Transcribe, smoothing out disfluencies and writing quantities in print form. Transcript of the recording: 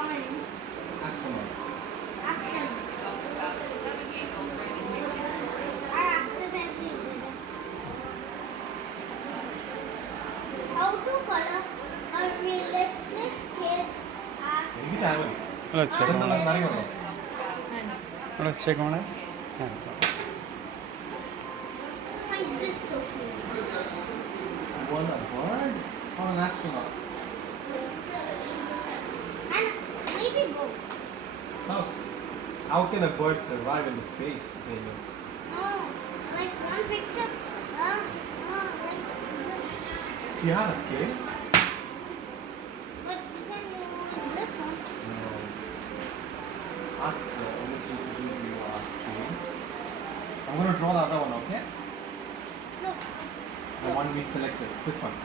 drawing Astronauts. astronauts. I accidentally did it. How to color a realistic kid's എനിക്ക് ചായ മതി. അവിടെ വെച്ചേക്കണം ഇതെന്താ മോളെ. നാരങ്ങ അവിടെ വെച്ചേക്കണം മോളെ. Why is this so cute? What a bird or an astronaut? And maybe both. How can a bird survive in the space, Zainab? Oh, like one picture. Like Do you have a scale? but you can use this one. No. Ask the Omichi to give you a scale. I'm going to draw the other one, okay? Look. The one we selected. This one.